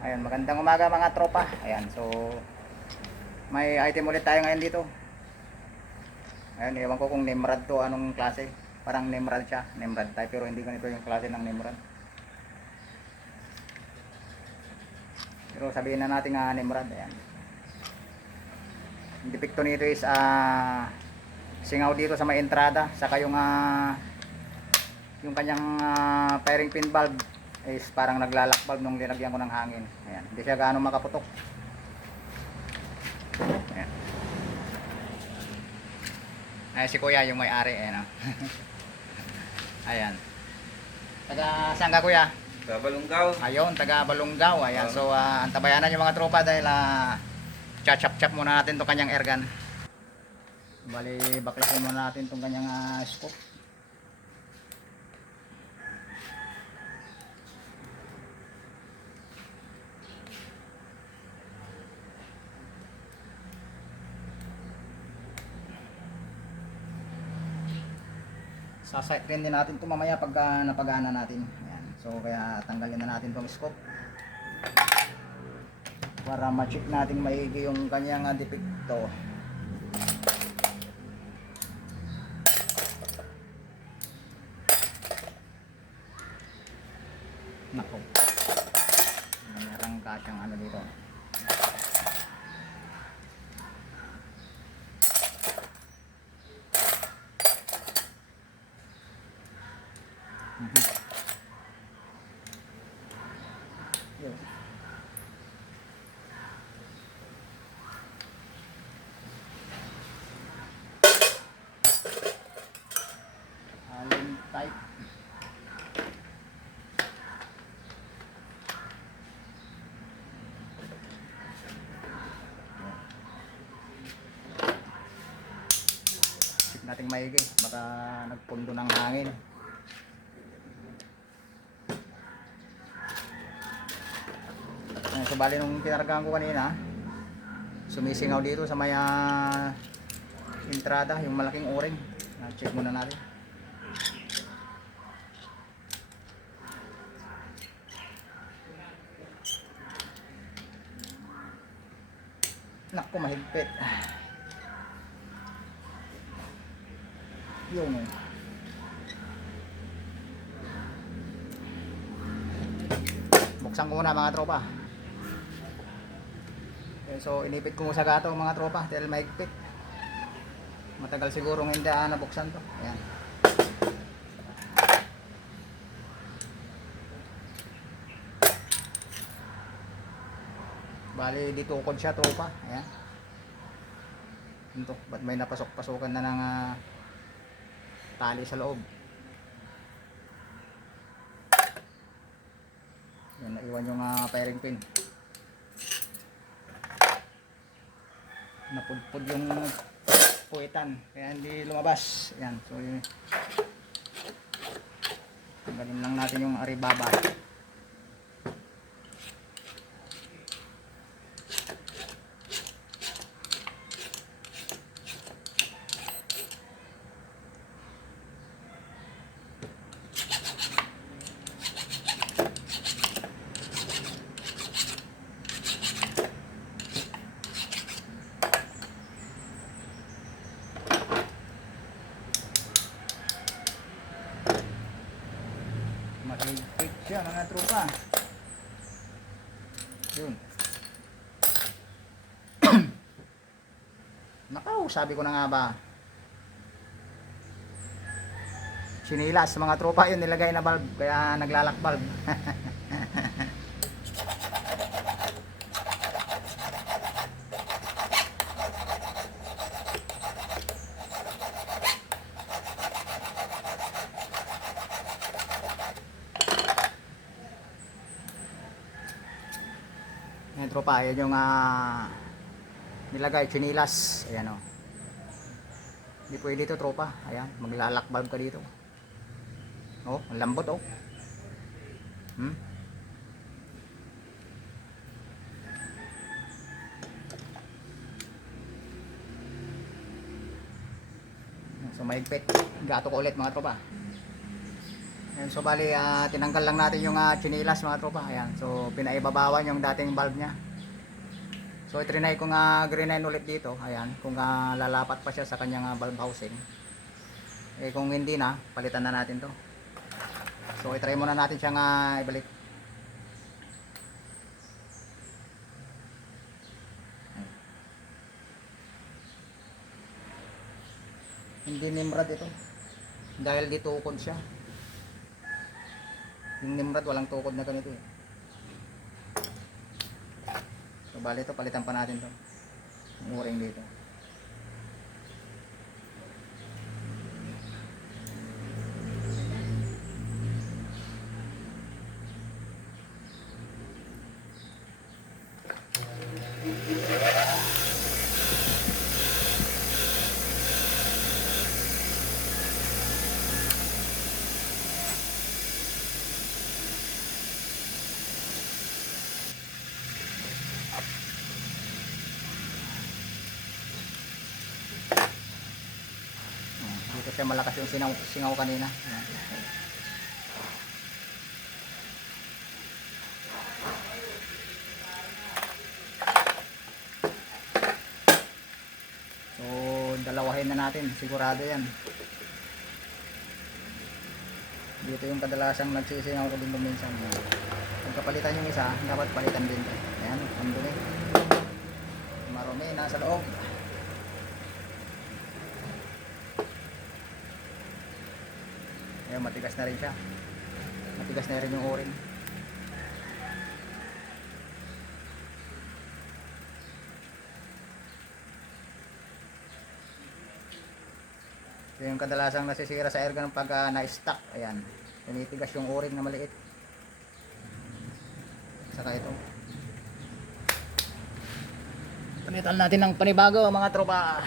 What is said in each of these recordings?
Ayun, magandang umaga mga tropa. Ayan, so may item ulit tayo ngayon dito. Ayun, ewan ko kung Nemrad to, anong klase. Parang Nemrad siya, Nemrad type, pero hindi ganito yung klase ng Nemrad. Pero sabihin na natin nga Nemrad. Ayan. Yung depekto nito is singaw dito sa may entrada, saka yung kanyang firing pin valve is parang naglalak valve nung linagyan ko ng hangin. Ayan, hindi siya gaano makaputok. Ayan. Ay, si kuya yung may-ari. Ayan, oh. Ayan. Taga saan ka kuya? Sa Balunggaw. Ayun, taga Balunggaw. Ayan, so antabayanan yung mga tropa dahil chachap-chap muna natin itong kanyang airgun. Bali, baklasin muna natin itong kanyang scope. Sasite rin din natin ito mamaya pagka napagana natin. Ayan. So kaya tanggalin na natin itong scope para ma-check natin maigi yung kanyang depekto. Nako, merang kasyang ano dito. Yun. Allen type. Check natin maigi, baka nagpundo ng hangin. So bali nung pinargahan ko kanina, sumisingaw dito sa may entrada, yung malaking o-ring. Check muna natin. Naku, mahigpit. Yun eh. Buksan ko muna mga tropa. Okay, so inipit ko mo sa gato mga tropa dahil mahigpit. Matagal siguro hindi nabuksan to. Ayan. Bali dito ukod siya tropa. Ayan. Ito, ba't may napasok-pasukan na ng tali sa loob. Yan, naiwan yung firing pin. Napudpud yung puwitan kaya hindi lumabas. Yan, so tanggalin lang natin yung aribaba. Mahigpit siya mga tropa. Yun. Nakaw, sabi ko na nga ba. Sinilas mga tropa yun, nilagay na valve kaya naglalak valve. Yan tropa, yan yung nilagay, chinilas. Ayan o. Hindi pwede ito tropa. Ayan, maglalak valve ka dito. Oh, ang lambot oh. So mahigpit. Gato ko ulit mga tropa. Ayan, so bali tinanggal lang natin yung chinelas mga tropa. Ayan, so pinaibabawan yung dating valve niya. So itrinay ko nga greenine ulit dito. Ayan, kung lalapat pa siya sa kanyang valve housing. Eh kung hindi na, palitan na natin to. So itry muna natin siyang ibalik. Hindi nimrad ito. Dahil di tukod siya. Yung nimrad walang tukod na ganito eh. So bali ito, palitan pa natin to. Yung o-ring dito. Dito siya malakas yung singaw kanina. Ayan. So dalawahin na natin, sigurado yan. Dito yung kadalasang nagsisingaw ko din minsan. Kung kapalitan yung isa, dapat palitan din to. Ayan, ang dumi. Marumi, nasa loob. Ayan, matigas na rin siya. Matigas na rin yung o-ring. So, yung kadalasang nasisira sa airgun pag na-stuck, ayan, tinitigas yung o-ring na maliit. Saka ito. Palitan natin ng panibago mga tropa.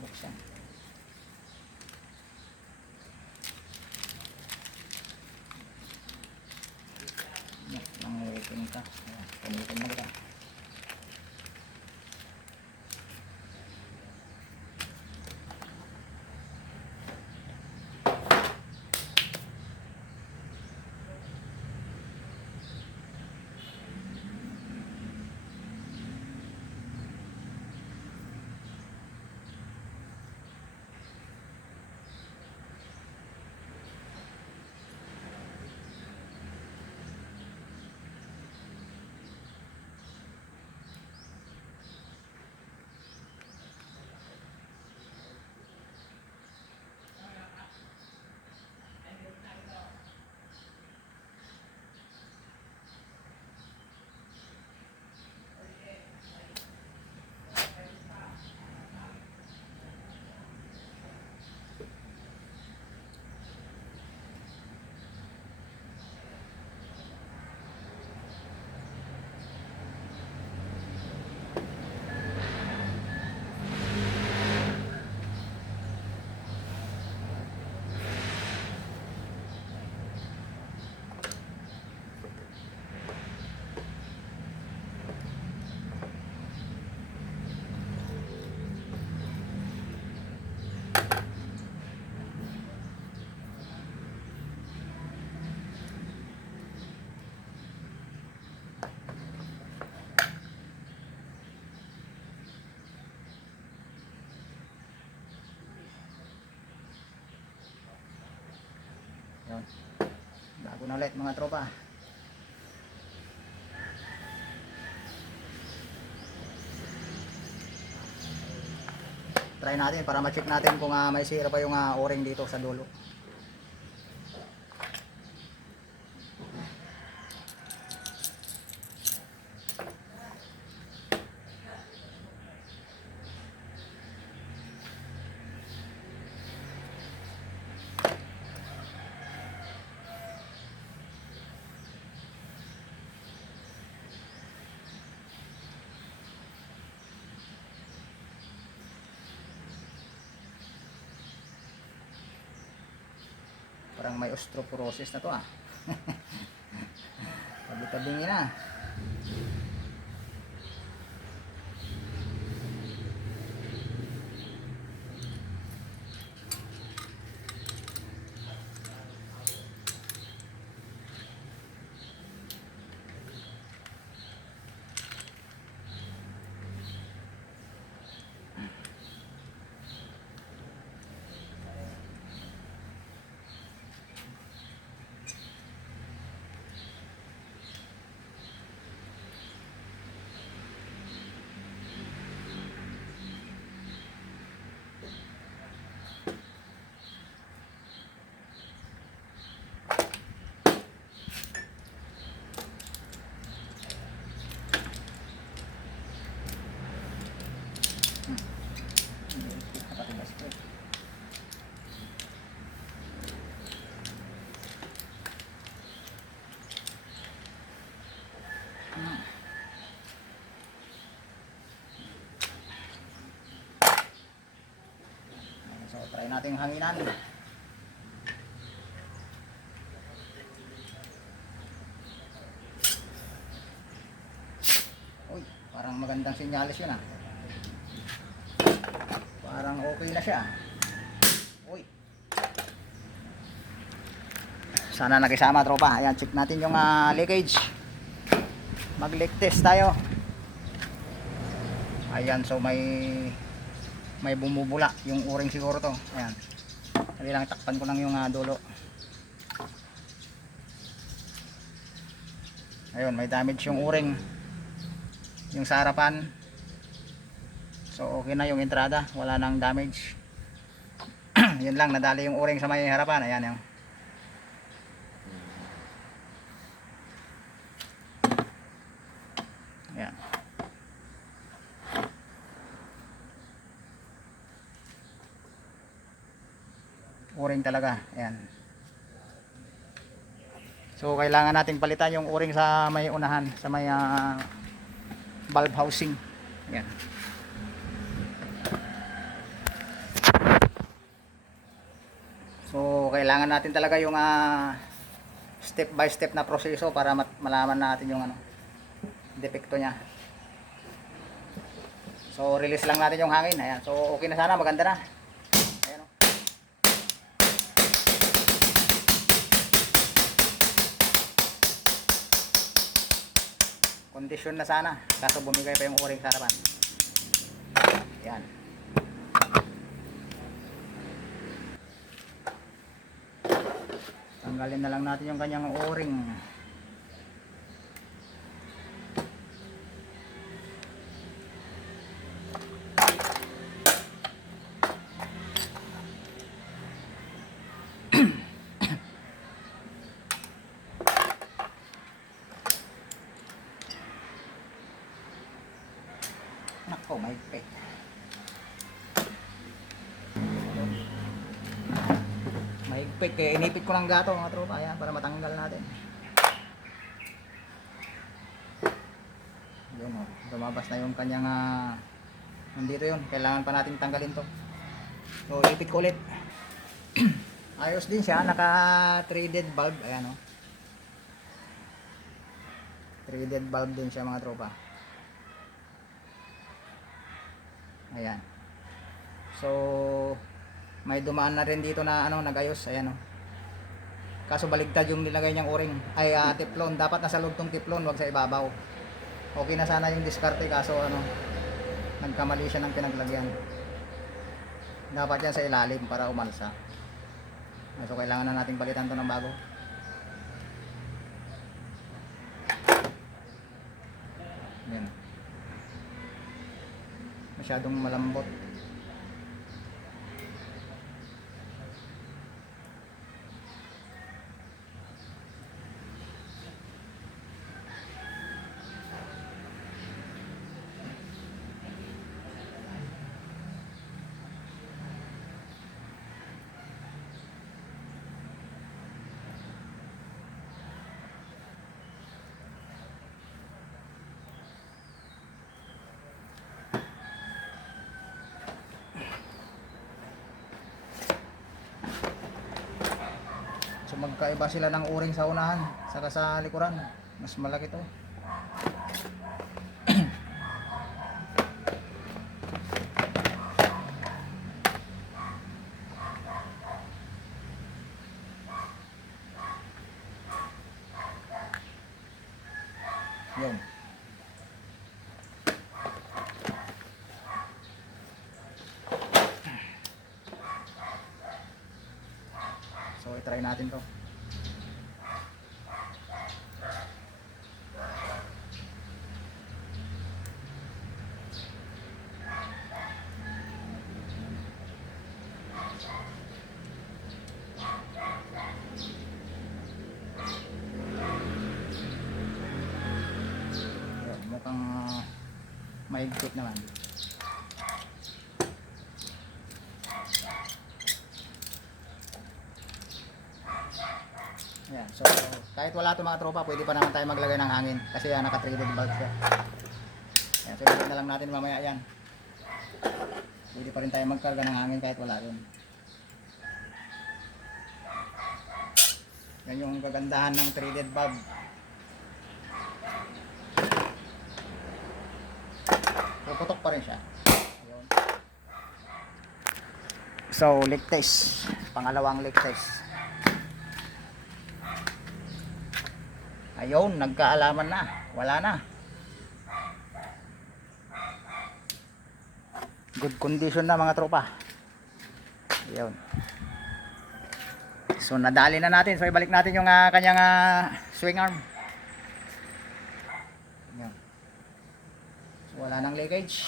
Buksan. Nangulitin ka. Panitin mo kita. Yun. Bago na ulit mga tropa. Try natin para ma-check natin kung may sira pa yung o-ring dito sa dulo. Parang may osteoporosis na to ah. Tabi-tabingin na. Napatigas ko. So try natin yung hanginan. Uy, parang magandang sinyalis yun ah. Parang okay na siya. Uy. Sana nakisama tropa. Ayan, check natin yung leakage. Mag-leak test tayo. Ayan, so may bumubula yung o-ring siguro to. Ayan. Dali lang, takpan ko lang yung dulo. Ayun, may damage yung o-ring. Yung sa harapan. So okay na yung entrada, wala nang damage. Yun lang, nadali yung o-ring sa may harapan. Ayan yung. Ayan. O-ring talaga. Ayan. So kailangan nating palitan yung o-ring sa may unahan, sa may valve housing. Ayan. So kailangan natin talaga yung step by step na proseso para malaman natin yung depekto niya. So release lang natin yung hangin. Ayan. So okay na sana, maganda na. Ayan, oh. Kondisyon na sana, kaso bumigay pa yung o-ring sa harapan. Ayan. Tanggalin na lang natin yung kanyang o-ring. Nako, mahigpit. Mahigpit, kaya inipit ko ng gato mga tropa. Ayan, para matanggal natin. Yun o, lumabas na yung kanyang nandito yun, kailangan pa natin tanggalin to. So ipit ko ulit. Ayos din siya, naka threaded valve. Ayan o, threaded valve din siya mga tropa. Ayan. So may dumaan na rin dito na nagayos. Ayan o, kaso baligtad yung nilagay niyang o-ring. Ay teflon, dapat nasa loob tong teflon, wag sa ibabaw. Okay na sana yung diskarte, kaso nagkamali siya ng pinaglagyan. Dapat yan sa ilalim para umalsa. So kailangan na nating palitan to ng bago. Yan. Masyadong malambot. Magkaiba sila ng uring sa unahan, saka sa likuran. Mas malaki to. Yun. So, i-try natin to. Yun, mukhang mahigpit naman. Ayan, so kahit wala ito mga tropa, pwede pa naman tayo maglagay ng hangin kasi naka-threaded valve siya. Ayan, so ilagay na lang natin mamaya yan. Pwede pa rin tayo magkarga ng hangin kahit wala rin. Yan yung kagandahan ng threaded valve. Puputok pa rin siya. Ayun. So, leak test. Pangalawang leak test. Ayun, nagkaalaman na. Wala na. Good condition na mga tropa. Ayun. So, nadali na natin. So, ibalik natin yung kanyang swing arm. Ayun. So, wala nang leakage.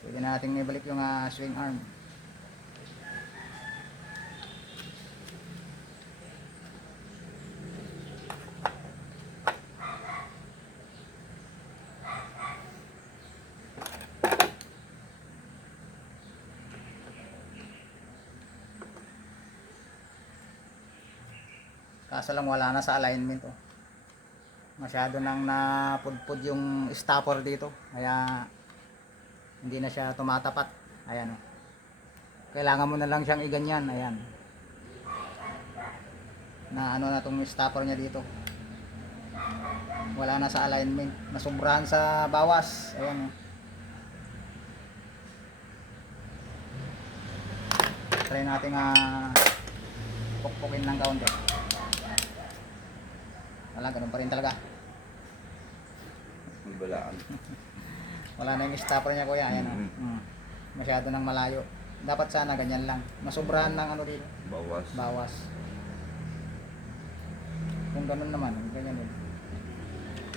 Pwede na natin ibalik yung swing arm. Kaso lang wala na sa alignment oh. Masyado nang napudpud yung stopper dito. Kaya hindi na siya tumatapat. Ayan oh. Kailangan mo na lang siyang iganyan. Ayan. Na ano na tong stopper niya dito. Wala na sa alignment. Nasubrahan sa bawas. Ayan oh. Try natin pukpukin ng kaunti. Wala, ganun pa rin talaga. Wala na yung stopper niya kuya. Ayan oh. Masyado nang malayo. Dapat sana ganyan lang. Masubrahan ng ano dito. Bawas. Kung ganun naman, ganyan din.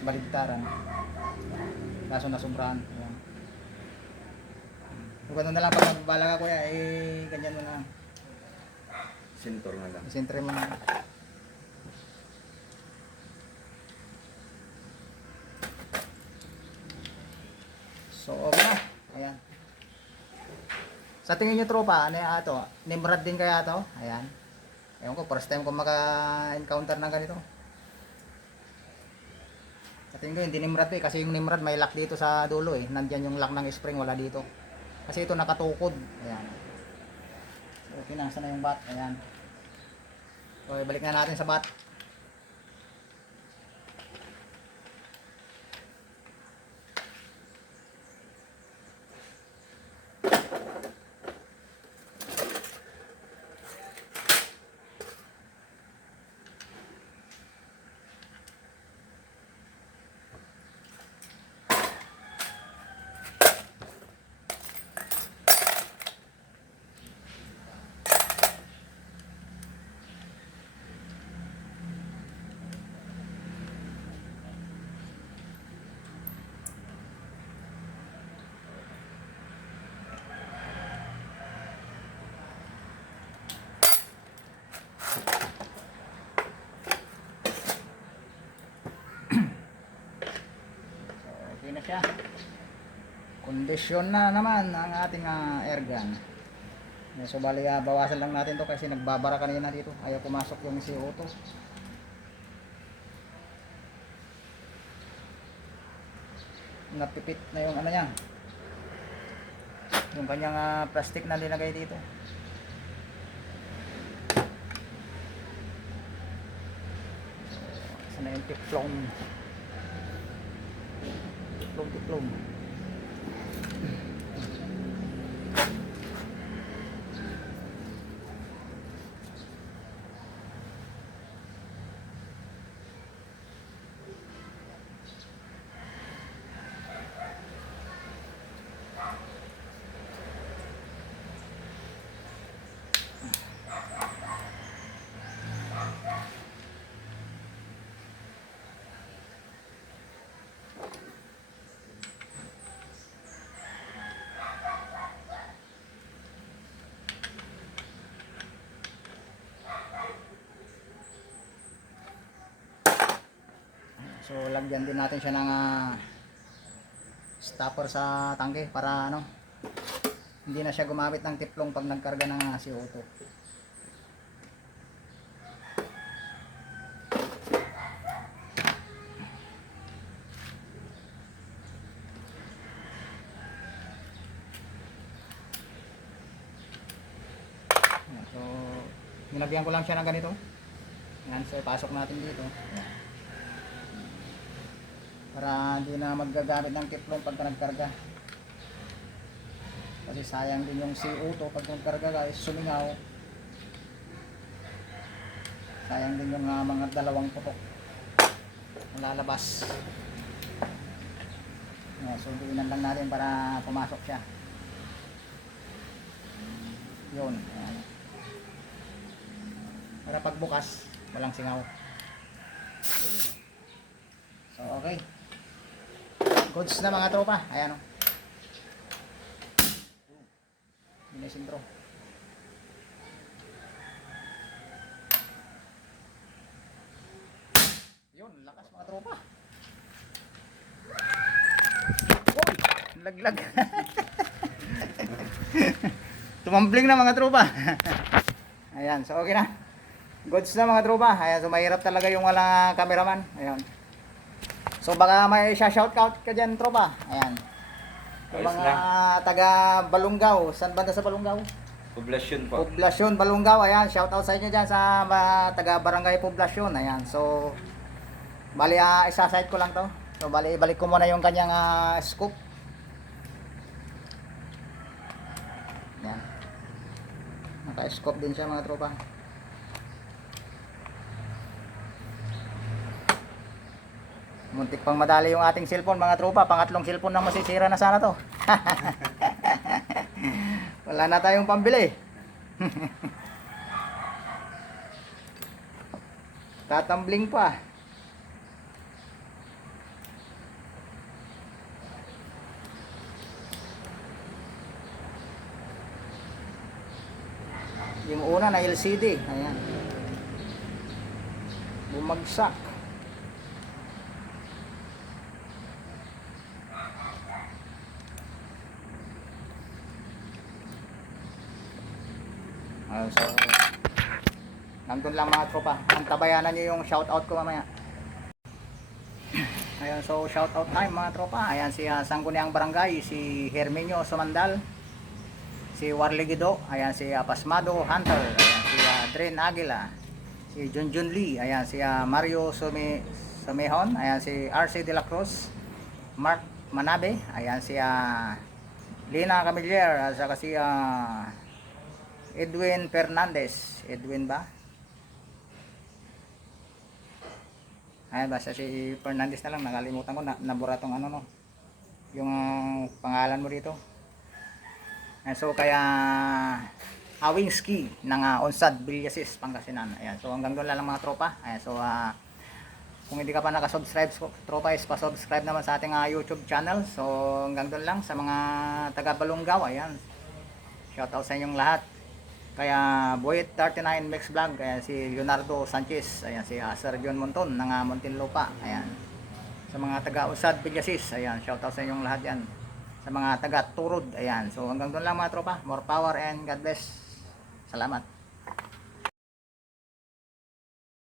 Baligtaran. Kaso nasubrahan. Ayan. Kung ganun na lang pag magbala ka kuya, ganyan mo na. Sintor na lang. Isintre mo na. So, okay na. Ayan. Sa tingin nyo tropa, ano yung ito? Nimrod din kaya ito? Ayan. Ewan ko, first time ko maka-encounter ng ganito. Sa tingin ko, hindi Nimrod eh. Kasi yung Nimrod may lock dito sa dulo eh. Nandyan yung lock ng spring, wala dito. Kasi ito nakatukod. Ayan. So, okay na. Saan na yung bat? Ayan. So, balik na natin sa bat. Okay na siya. Kondisyon na naman ang ating air gun. So bali bawasan lang natin to kasi nagbabara kanina dito. Ayaw pumasok yung CO2. Napipit na yung ano niya. Yung kanyang plastic na nilagay dito. Sana yung tiklong. Tiklong. So lagyan din natin siya ng stopper sa tangke para ano, hindi na siya gumamit ng tiplong pag nagkarga ng CO2. Ayan, so nilagyan ko lang siya ng ganito. Yan, so ipasok natin dito. Ayan. Para hindi na maggagamit ng tiplong pagka nagkarga. Kasi sayang din yung CO2 pag nagkarga guys, sumingaw. Sayang din yung mga dalawang putok na lalabas. So diinan lang natin para pumasok siya. Yun. Ayan. Para pagbukas, walang singaw. So okay. Goods na mga tropa. Ayan o. Binisintro. Yun, lakas mga tropa. Uy, laglag. Tumambling na mga tropa. Ayan, so okay na. Goods na mga tropa. Ayan, so mahirap talaga yung walang cameraman. Ayan. So baka may shoutout ka dyan tropa. Ayan. Yung Ayos mga taga Balungaw. Saan banda sa Balungaw? Poblasyon po. Poblasyon Balungaw. Ayan, shoutout sa inyo dyan sa taga Barangay Poblasyon. Ayan, so bali isa-site ko lang to. So bali ibalik ko muna yung kanyang scoop. Ayan. Naka-scoop din siya mga tropa. Muntik pang madali yung ating cellphone mga tropa. Pangatlong cellphone na masisira na sana to. Wala na tayong pambili. Tatambling pa. Yung una na LCD. Ayan. Bumagsak. So, nandun lang mga tropa. Antabayanan nyo yung shoutout ko mamaya. Ayan, so shoutout time mga tropa. Ayan si Sangguniang Barangay, si Herminio Sumandal, si Warli Guido, ayan si Pasmado Hunter, ayan si Dren Aguila, si Junjun Lee, ayan si Mario Sumehon, ayan si RC De La Cruz, Mark Manabe, ayan si Lina Camillier, at saka si Edwin Fernandez. Edwin ba? Ay, basta si Fernandez na lang. Nakalimutan ko. Nabura tong ano no. Yung pangalan mo dito. So kaya Awingski ng Onsad, Villasis, Pangasinan. Ayan. So hanggang doon lang mga tropa. Ayan. So kung hindi ka pa nakasubscribe tropa, is pa-subscribe naman sa ating YouTube channel. So hanggang doon lang sa mga taga Balungaw. Ayan. Shoutout sa inyong lahat. Kaya Boyet 39 Mix Vlog, ayan si Leonardo Sanchez, ayan si Sir John Monton ng Muntinlupa, ayan. Sa mga taga Usad, Villasis, ayan, shoutout sa inyong lahat yan. Sa mga taga Turod, ayan. So hanggang doon lang mga tropa. More power and God bless. Salamat.